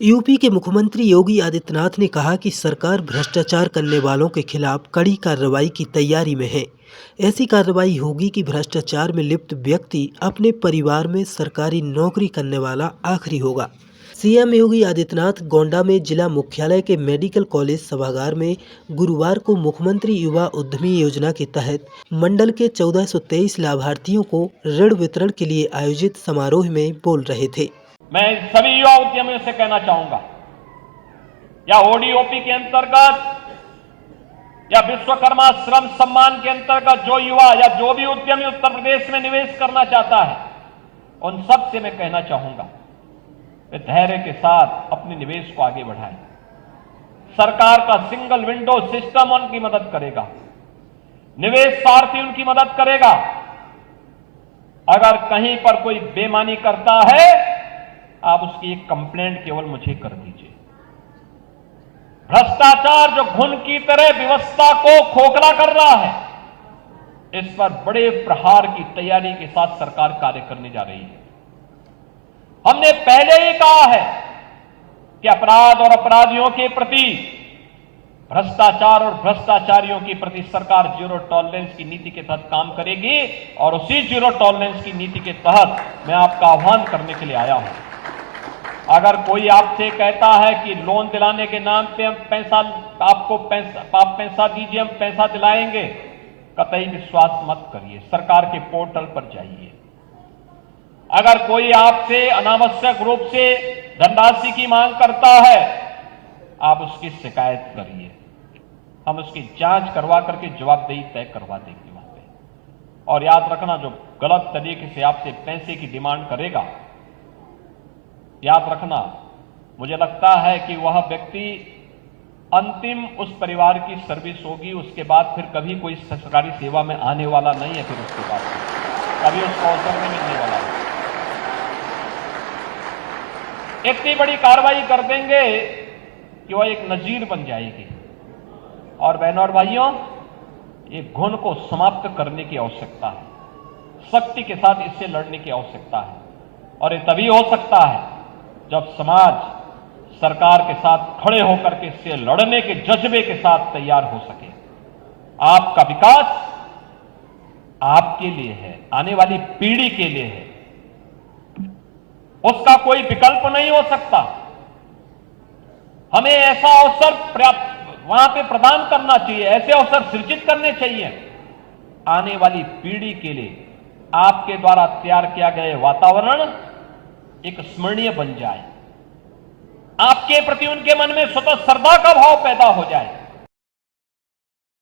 UP के मुख्यमंत्री योगी आदित्यनाथ ने कहा कि सरकार भ्रष्टाचार करने वालों के खिलाफ कड़ी कार्रवाई की तैयारी में है। ऐसी कार्रवाई होगी कि भ्रष्टाचार में लिप्त व्यक्ति अपने परिवार में सरकारी नौकरी करने वाला आखिरी होगा। सीएम योगी आदित्यनाथ गोंडा में जिला मुख्यालय के मेडिकल कॉलेज सभागार में गुरुवार को मुख्यमंत्री युवा उद्यमी योजना के तहत मंडल के 1423 लाभार्थियों को ऋण वितरण के लिए आयोजित समारोह में बोल रहे थे। मैं सभी युवा उद्यमियों से कहना चाहूंगा, या ओडीओपी के अंतर्गत या विश्वकर्मा श्रम सम्मान के अंतर्गत जो युवा या जो भी उद्यमी उत्तर प्रदेश में निवेश करना चाहता है, उन सब से मैं कहना चाहूंगा वे धैर्य के साथ अपने निवेश को आगे बढ़ाएं। सरकार का सिंगल विंडो सिस्टम उनकी मदद करेगा, निवेश सारथी उनकी मदद करेगा। अगर कहीं पर कोई बेईमानी करता है, आप उसकी एक कंप्लेंट केवल मुझे कर दीजिए। भ्रष्टाचार जो घुन की तरह व्यवस्था को खोखला कर रहा है, इस पर बड़े प्रहार की तैयारी के साथ सरकार कार्य करने जा रही है। हमने पहले ही कहा है कि अपराध और अपराधियों के प्रति, भ्रष्टाचार और भ्रष्टाचारियों के प्रति सरकार जीरो टॉलरेंस की नीति के तहत काम करेगी, और उसी जीरो टॉलरेंस की नीति के तहत मैं आपका आह्वान करने के लिए आया हूं। अगर कोई आपसे कहता है कि लोन दिलाने के नाम पे हम आप पैसा दीजिए, हम पैसा दिलाएंगे, कतई विश्वास मत करिए। सरकार के पोर्टल पर जाइए। अगर कोई आपसे अनावश्यक रूप से धनराशि की मांग करता है, आप उसकी शिकायत करिए। हम उसकी जांच करवा करके जवाबदेही तय करवा देंगे वहां पे। और याद रखना, जो गलत तरीके से आपसे पैसे की डिमांड करेगा, याद रखना, मुझे लगता है कि वह व्यक्ति अंतिम उस परिवार की सर्विस होगी, उसके बाद फिर कभी कोई सरकारी सेवा में आने वाला नहीं है। फिर उसके बाद कभी उसको अवसर नहीं मिलने वाला है। इतनी बड़ी कार्रवाई कर देंगे कि वह एक नजीर बन जाएगी। और बहनों और भाइयों, ये घुन को समाप्त करने की आवश्यकता है, सख्ती के साथ इससे लड़ने की आवश्यकता है। और ये तभी हो सकता है जब समाज सरकार के साथ खड़े होकर के इससे लड़ने के जज्बे के साथ तैयार हो सके। आपका विकास आपके लिए है, आने वाली पीढ़ी के लिए है, उसका कोई विकल्प नहीं हो सकता। हमें ऐसा अवसर वहां पे प्रदान करना चाहिए, ऐसे अवसर सृजित करने चाहिए आने वाली पीढ़ी के लिए। आपके द्वारा तैयार किया गया वातावरण एक स्मरणीय बन जाए, आपके प्रति उनके मन में स्वतः श्रद्धा का भाव पैदा हो जाए।